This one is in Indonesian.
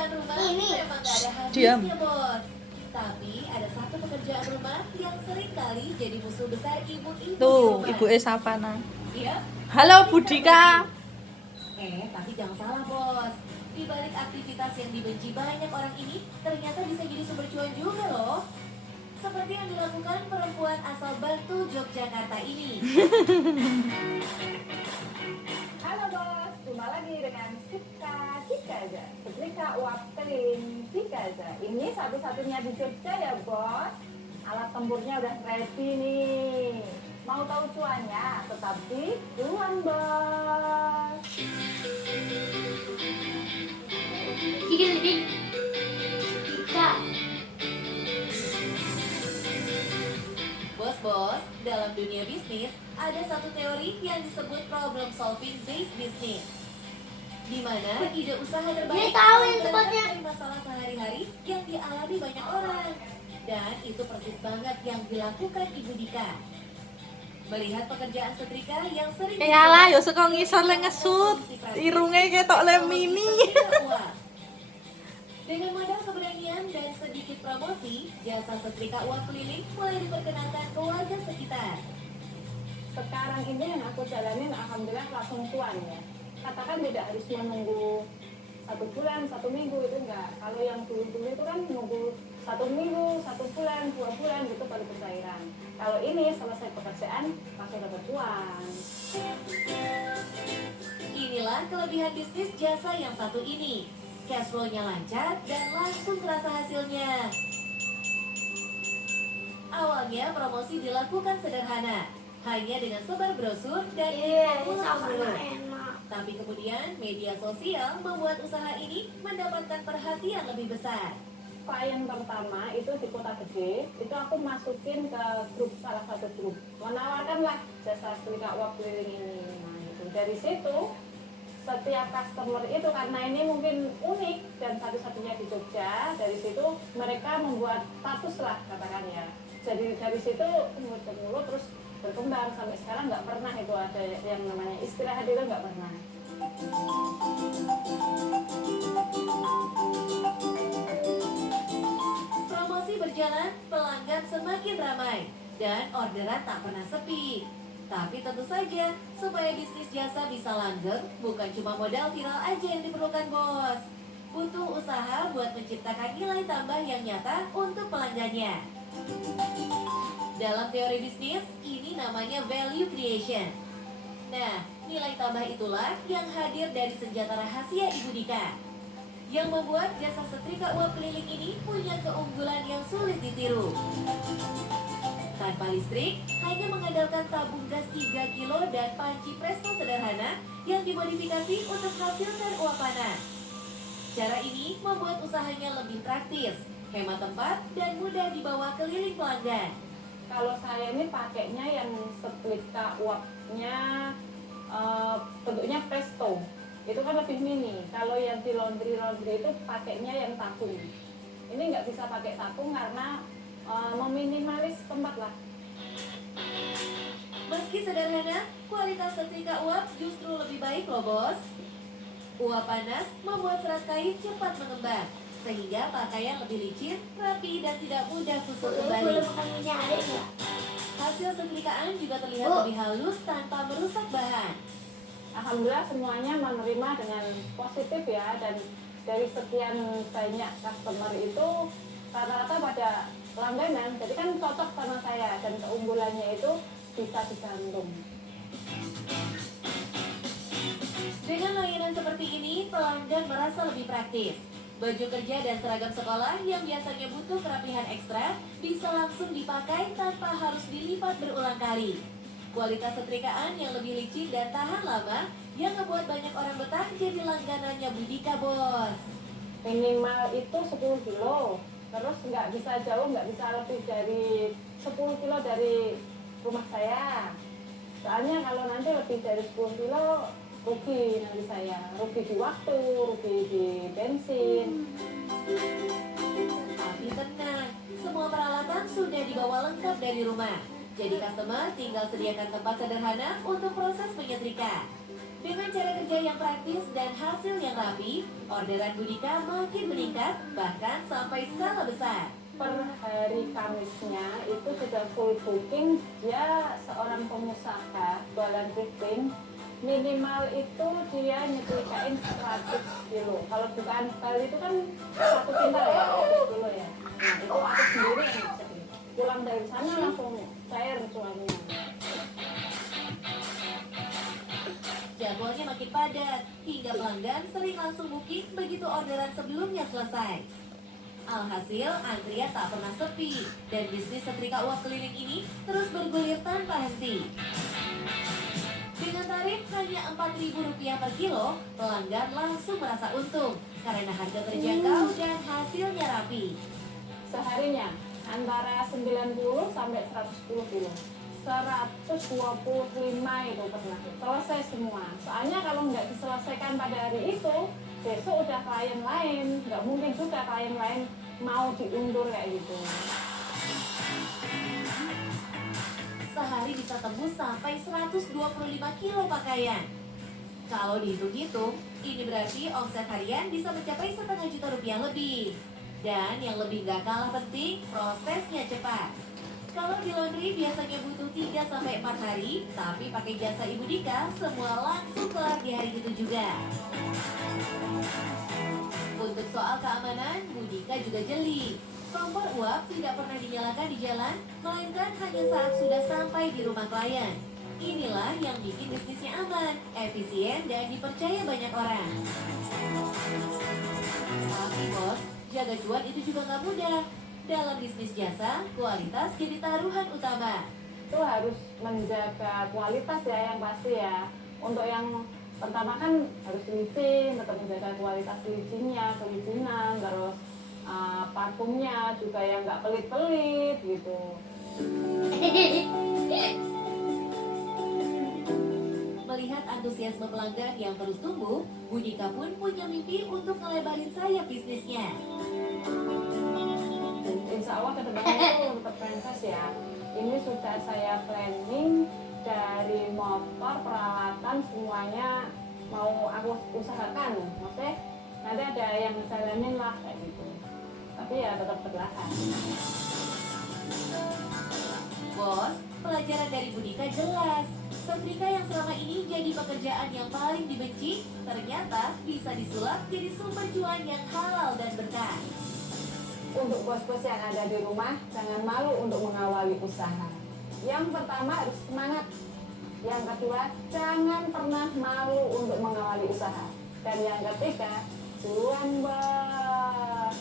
pekerjaan rumah memang gak ada Diam. habisnya, Bos. Tapi ada satu pekerjaan rumah yang sering kali jadi musuh besar ibu-ibu di Tuh, rumah. Ibu Savana. Iya. Halo Budika. Tapi jangan salah, Bos. Di balik aktivitas yang dibenci banyak orang ini, ternyata bisa jadi sumber cuan juga loh. Seperti yang dilakukan perempuan asal Batu, Yogyakarta ini. Halo bos, jumpa lagi dengan Sika Cikaza, setrika uap keliling Cikaza. Ini satu-satunya di Jogja ya bos. Alat tempurnya udah ready nih. Mau tahu cuannya? Tetap di Cuan bos. Bos-bos, dalam dunia bisnis, ada satu teori yang disebut problem solving based business. Di mana ide usaha terbaik berangkat dari masalah sehari-hari yang dialami banyak orang. Dan itu persis banget yang dilakukan Ibu Dika. Melihat pekerjaan setrika yang sering Yalah, yo suka ngisor le ngesut. Irunge ketok le mini. Dengan modal keberanian dan sedikit promosi, jasa setrika uap keliling mulai diperkenalkan ke warga sekitar. Sekarang ini yang aku jalanin alhamdulillah langsung cuan ya. Katakan tidak harus menunggu 1 bulan, 1 minggu itu enggak. Kalau yang dulu-dulu itu kan nunggu 1 minggu, 1 bulan, 2 bulan gitu baru pencairan. Kalau ini selesai pekerjaan langsung dapat cuan. Inilah kelebihan bisnis jasa yang satu ini. Cash flow-nya lancar dan langsung terasa hasilnya. Awalnya promosi dilakukan sederhana, hanya dengan sebar brosur dan info pulang. Tapi kemudian media sosial membuat usaha ini mendapatkan perhatian lebih besar. Klien pertama itu di kota gede, itu aku masukin ke grup, salah satu grup, menawarkanlah jasa setrika uap keliling ini. Nah itu dari situ setiap customer itu karena ini mungkin unik dan satu-satunya di Jogja, dari situ mereka membuat status lah katakan ya. Jadi dari situ mulut ke mulut terus berkembang sampai sekarang nggak pernah itu ada yang namanya istirahat itu nggak pernah. Promosi berjalan, pelanggan semakin ramai, dan orderan tak pernah sepi. Tapi tentu saja, supaya bisnis jasa bisa langgeng, bukan cuma modal viral aja yang diperlukan, Bos. Butuh usaha buat menciptakan nilai tambah yang nyata untuk pelanggannya. Dalam teori bisnis, ini namanya value creation. Nah, nilai tambah itulah yang hadir dari senjata rahasia Ibu Dika, yang membuat jasa setrika uap keliling ini punya keunggulan yang sulit ditiru. Tanpa listrik, hanya mengandalkan tabung gas 3 kilo dan panci presto sederhana yang dimodifikasi untuk hasilkan uap panas. Cara ini membuat usahanya lebih praktis, hemat tempat, dan mudah dibawa keliling pelanggan. Kalau saya ini pakainya yang setrika uapnya bentuknya presto, itu kan lebih mini. Kalau yang di laundry itu pakainya yang tabung. Ini nggak bisa pakai tabung karena meminimalis tempat lah. Meski sederhana, kualitas setrika uap justru lebih baik loh, Bos. Uap panas membuat serat kain cepat mengembang, sehingga pakaian lebih licin, rapi, dan tidak mudah kusut kembali. Hasil setrikaan juga terlihat lebih halus tanpa merusak bahan. Alhamdulillah semuanya menerima dengan positif ya, dan dari sekian banyak customer itu rata-rata pada langganan, jadi kan cocok sama saya dan keunggulannya itu bisa digantung. Dengan layanan seperti ini, pelanggan merasa lebih praktis. Baju kerja dan seragam sekolah yang biasanya butuh kerapihan ekstra bisa langsung dipakai tanpa harus dilipat berulang kali. Kualitas setrikaan yang lebih licin dan tahan lama yang membuat banyak orang betah jadi langganannya Bu Dika, Bos. Minimal itu 10 kilo, terus nggak bisa jauh, nggak bisa lebih dari 10 kilo dari rumah saya. Soalnya kalau nanti lebih dari 10 kilo rugi nanti saya, rugi di waktu, rugi di bensin. Tapi tenang, semua peralatan sudah dibawa lengkap dari rumah. Jadi customer tinggal sediakan tempat sederhana untuk proses menyetrika. Dengan cara kerja yang praktis dan hasil yang rapi, orderan Budika makin meningkat, bahkan sampai skala besar. Per hari Kamisnya itu sudah full booking. Dia seorang pengusaha jualan thrifting, minimal itu dia nyetrikain 100 kilo. Kalau bukan Bali itu kan 1 kintal ya, 100 kilo ya. Nah itu aku sendiri yang nyetrika. Pulang dari sana langsung cair cuannya. Jadwalnya makin padat, hingga pelanggan sering langsung booking begitu orderan sebelumnya selesai. Alhasil, antrian tak pernah sepi, dan bisnis setrika uap keliling ini terus bergulir tanpa henti. Dengan tarif hanya Rp4.000 per kilo, pelanggan langsung merasa untung karena harga terjangkau dan hasilnya rapi. Seharinya antara 90 sampai 110 kilo. 125 itu pernah selesai semua. Soalnya kalau nggak diselesaikan pada hari itu, besok udah klien lain. Nggak mungkin juga klien lain mau diundur kayak gitu. Sehari bisa tembus sampai 125 kilo pakaian. Kalau dihitung-hitung, ini berarti omset harian bisa mencapai Rp500.000 lebih. Dan yang lebih gak kalah penting, prosesnya cepat. Kalau di laundry biasanya butuh 3-4 hari, tapi pakai jasa Ibu Dika, semua langsung kelar di hari itu juga. Untuk soal keamanan, Bu Dika juga jeli. Kompor uap tidak pernah dinyalakan di jalan, melainkan hanya saat sudah sampai di rumah klien. Inilah yang bikin bisnisnya aman, efisien, dan dipercaya banyak orang. Tapi bos, jaga cuan itu juga nggak mudah. Dalam bisnis jasa, kualitas jadi taruhan utama. Itu harus menjaga kualitas ya yang pasti ya. Untuk yang pertama kan harus licin, tetap menjaga kualitas licinnya, kelicinan, terus parfumnya juga yang nggak pelit-pelit gitu. Melihat antusiasme pelanggan yang terus tumbuh, Budika pun punya mimpi untuk ngelebarin sayap bisnisnya. Dan insya Allah kedepannya itu tetap franchise ya. Ini sudah saya planning dari motor, peralatan semuanya mau aku usahakan. Maksudnya nanti ada yang ngejalanin lah kayak gitu. Tapi ya tetap perlahan. Bos, pelajaran dari Budika jelas. Setrika yang selama ini jadi pekerjaan yang paling dibenci, ternyata bisa disulap jadi sumber cuan yang halal dan berkah. Untuk bos-bos yang ada di rumah, jangan malu untuk mengawali usaha. Yang pertama harus semangat. Yang kedua, jangan pernah malu untuk mengawali usaha. Dan yang ketiga, cuan bos.